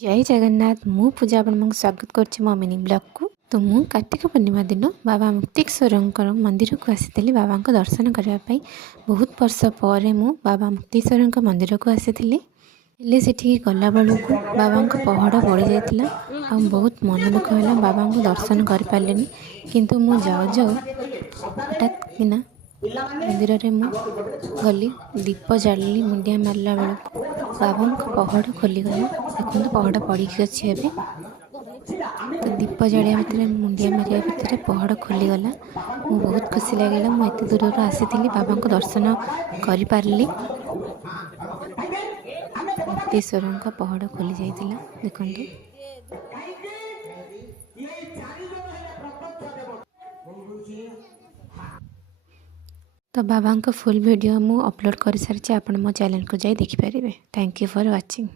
जय जगन्नाथ मु पूजा आपको स्वागत कर मिनी ब्लॉग को। तो मु कार्तिक पूर्णिमा दिन बाबा मुक्तेश्वर मंदिर को आसी बाबा को दर्शन करने बहुत वर्ष पर मु बाबा मुक्तेश्वर मंदिर को आसी से गला बेलू बाबा पहड़ पड़ जाता आ बहुत मन दुख है बाबा को दर्शन कर पारे किंतु मु जाऊ जाऊ हठात किना मंदिर रे मु गली दीप जाली मुंडिया मारला बेलू बाबा पहड़ खोलीगला। देखो पहड़ पड़ी अच्छी ए तो दीप जलिया भितर मुंडिया मारिया भितर पहड़ खोलीगला। मु बहुत खुशी लगे मुझे दूर आसी बाबा को दर्शन कर पारि। मुक्तेश्वर पहड़ खोली जाइला देखु। तो बाबा फुल वीडियो मु अपलोड कर सारी, आप मो चैनल को जाई देखिपारे। Thank you for watching.